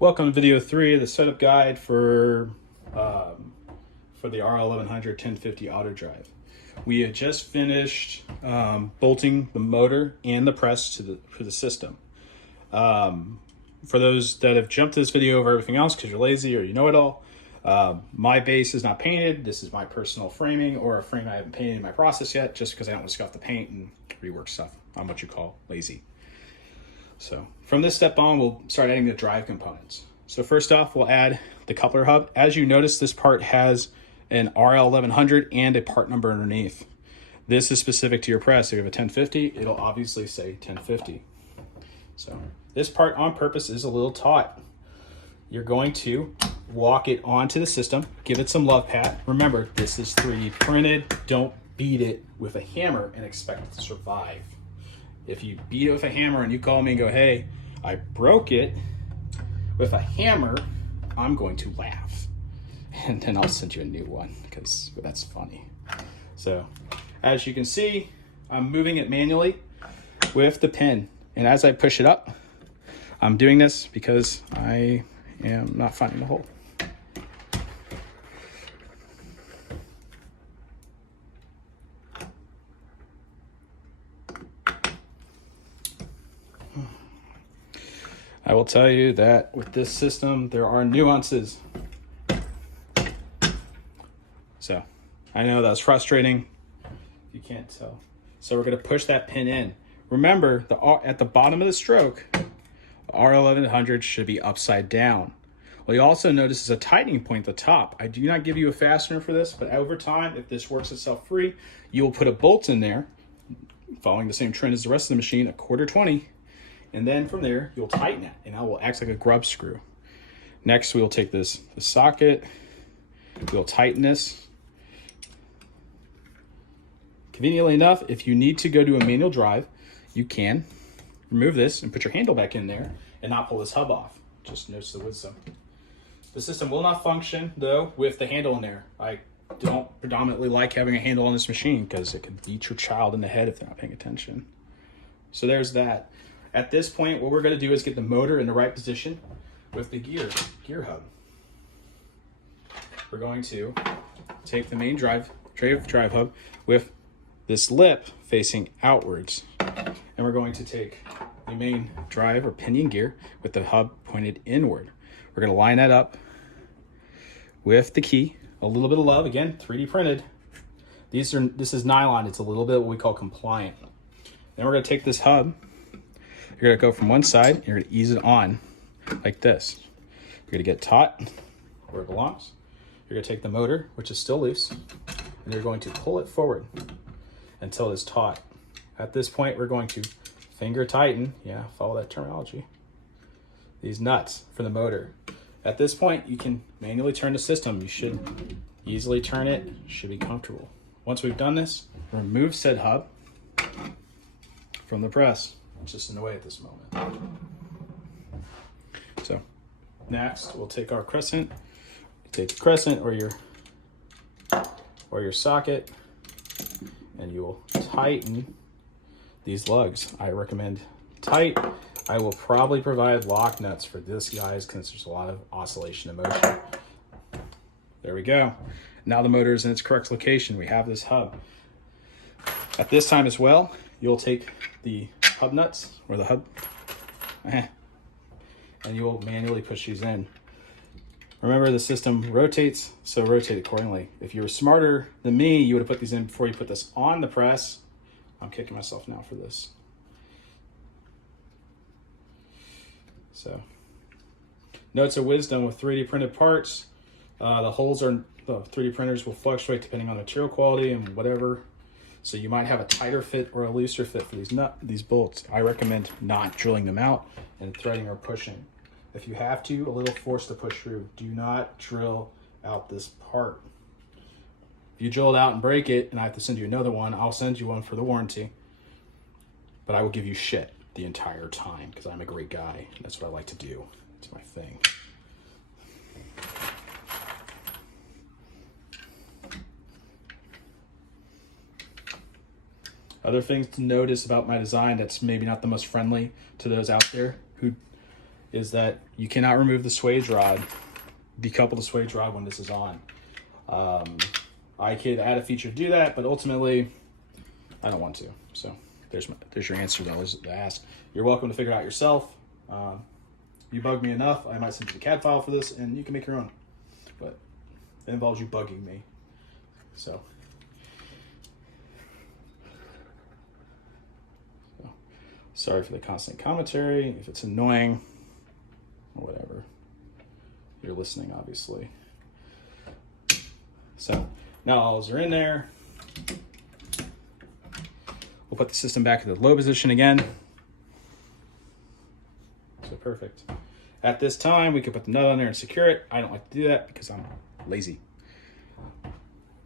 Welcome to video 3 of the setup guide for the R1100 1050 auto drive. We had just finished bolting the motor and the press to the system. For those that have jumped this video over everything else because you're lazy or you know it all, my base is not painted. This is my personal framing or a frame I haven't painted in my process yet, just because I don't want to scuff the paint and rework stuff. I'm what you call lazy. So from this step on, we'll start adding the drive components. So first off, we'll add the coupler hub. As you notice, this part has an RL1100 and a part number underneath. This is specific to your press. If you have a 1050, it'll obviously say 1050. So this part on purpose is a little taut. You're going to walk it onto the system, give it some love pat. Remember, this is 3D printed. Don't beat it with a hammer and expect it to survive. If you beat it with a hammer and you call me and go, hey, I broke it with a hammer, I'm going to laugh. And then I'll send you a new one because that's funny. So as you can see, I'm moving it manually with the pin. And as I push it up, I'm doing this because I am not finding the hole. I will tell you that with this system, there are nuances. So I know that's frustrating. You can't tell. So we're going to push that pin in. Remember, at the bottom of the stroke, the R1100 should be upside down. Well, you also notice there's a tightening point at the top. I do not give you a fastener for this, but over time, if this works itself free, you will put a bolt in there, following the same trend as the rest of the machine, a 1/4-20. And then from there, you'll tighten it, and that will act like a grub screw. Next, we'll take the socket, we'll tighten this. Conveniently enough, if you need to go to a manual drive, you can remove this and put your handle back in there and not pull this hub off. Just notice the wisdom. The system will not function, though, with the handle in there. I don't predominantly like having a handle on this machine because it could beat your child in the head if they're not paying attention. So there's that. At this point, what we're going to do is get the motor in the right position with the gear hub. We're going to take the main drive hub with this lip facing outwards. And we're going to take the main drive or pinion gear with the hub pointed inward. We're going to line that up with the key. A little bit of love, again, 3D printed. This is nylon. It's a little bit what we call compliant. Then we're going to take this hub. You're gonna go from one side, and you're gonna ease it on like this. You're gonna get taut where it belongs. You're gonna take the motor, which is still loose, and you're going to pull it forward until it's taut. At this point, we're going to finger tighten, follow that terminology, these nuts for the motor. At this point, you can manually turn the system. You should easily turn it, should be comfortable. Once we've done this, remove said hub from the press. It's just in the way at this moment. So next, we'll take our crescent. Take the crescent or your socket, and you will tighten these lugs. I recommend tight. I will probably provide lock nuts for this, guys, because there's a lot of oscillation and motion. There we go. Now the motor is in its correct location. We have this hub. At this time as well, you'll take the hub nuts or the hub and you will manually push these in. Remember, the system rotates, so rotate accordingly. If you were smarter than me, you would have put these in before you put this on the press. I'm kicking myself now for this. So notes of wisdom with 3D printed parts. The 3D printers will fluctuate depending on material quality and whatever. So you might have a tighter fit or a looser fit for these bolts. I recommend not drilling them out and threading or pushing. If you have to, a little force to push through. Do not drill out this part. If you drill it out and break it and I have to send you another one, I'll send you one for the warranty. But I will give you shit the entire time because I'm a great guy. That's what I like to do. It's my thing. Other things to notice about my design that's maybe not the most friendly to those out there who is that you cannot remove the swage rod, decouple the swage rod when this is on. I could add a feature to do that, but ultimately I don't want to. So there's your answer to those that ask. You're welcome to figure it out yourself. You bug me enough, I might send you the CAD file for this, and you can make your own. But it involves you bugging me. So sorry for the constant commentary. If it's annoying or whatever, you're listening, obviously. So now all those are in there. We'll put the system back in the low position again. So perfect. At this time, we can put the nut on there and secure it. I don't like to do that because I'm lazy.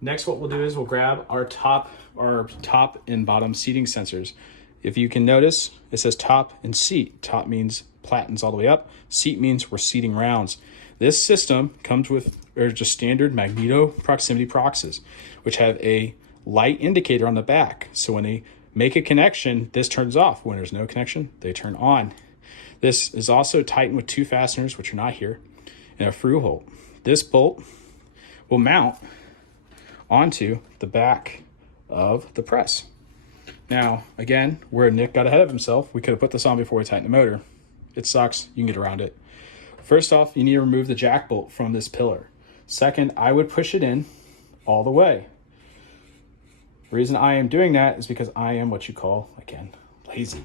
Next, what we'll do is we'll grab our top and bottom seating sensors. If you can notice, it says top and seat. Top means platens all the way up. Seat means we're seating rounds. This system comes with just standard magneto proximity proxies, which have a light indicator on the back. So when they make a connection, this turns off. When there's no connection, they turn on. This is also tightened with 2 fasteners, which are not here, and a through hole. This bolt will mount onto the back of the press. Now, again, where Nick got ahead of himself, we could have put this on before we tightened the motor. It sucks. You can get around it. First off, you need to remove the jack bolt from this pillar. Second, I would push it in all the way. The reason I am doing that is because I am what you call, again, lazy.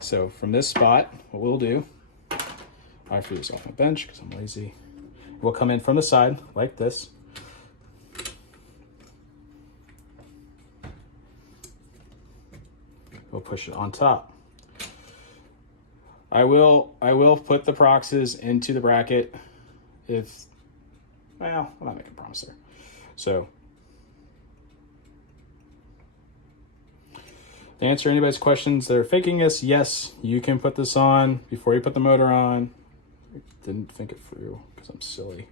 So from this spot, what we'll do, I threw this off my bench because I'm lazy. We'll come in from the side like this. We'll push it on top. I will put the proxies into the bracket well, I'm not making a promise there. So to answer anybody's questions that are faking this, yes, you can put this on before you put the motor on. I didn't think it through because I'm silly.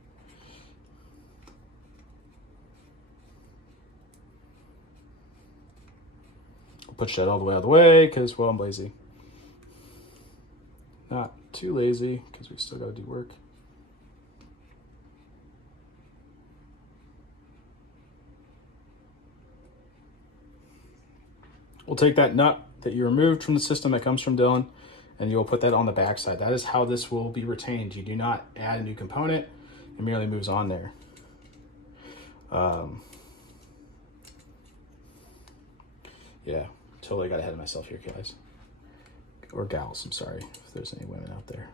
I'll push that all the way out of the way because, well, I'm lazy. Not too lazy because we still got to do work. We'll take that nut that you removed from the system that comes from Dylan, and you'll put that on the back side. That is how this will be retained. You do not add a new component. It merely moves on there. Yeah, totally got ahead of myself here, guys. Or gals, I'm sorry if there's any women out there.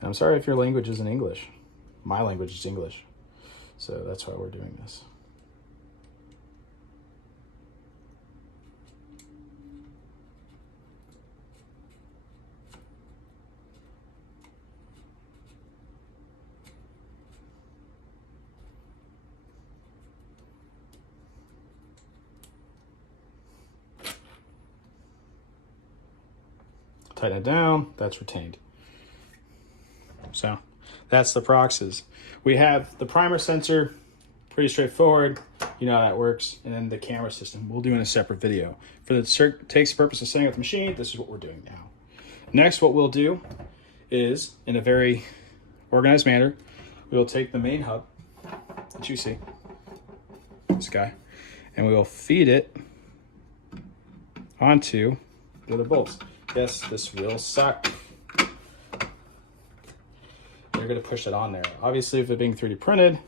And I'm sorry if your language isn't English. My language is English. So that's why we're doing this. Tighten it down, that's retained. So that's the proxies. We have the primer sensor, pretty straightforward. You know how that works. And then the camera system, we'll do in a separate video. For the purpose of setting up the machine, this is what we're doing now. Next, what we'll do is, in a very organized manner, we'll take the main hub that you see, this guy, and we will feed it onto the bolts. Yes, this will suck. You're going to push it on there. Obviously, if it's being 3D printed,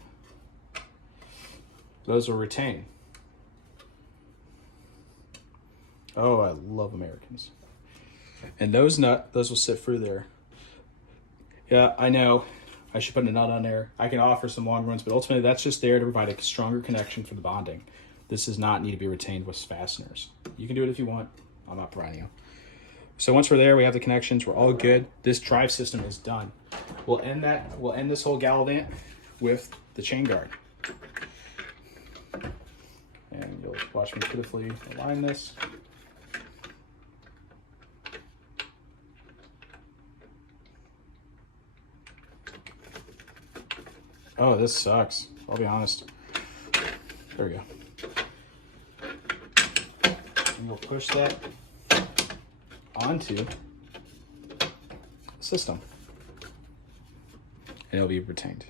those will retain. Oh, I love Americans. And those will sit through there. Yeah, I know. I should put a nut on there. I can offer some long runs, but ultimately that's just there to provide a stronger connection for the bonding. This does not need to be retained with fasteners. You can do it if you want. I'm not providing you. So once we're there, we have the connections, we're all good. This drive system is done. We'll end this whole gallivant with the chain guard. And you'll watch me pitifully align this. Oh, this sucks. I'll be honest. There we go. And we'll push that onto system. And it'll be retained.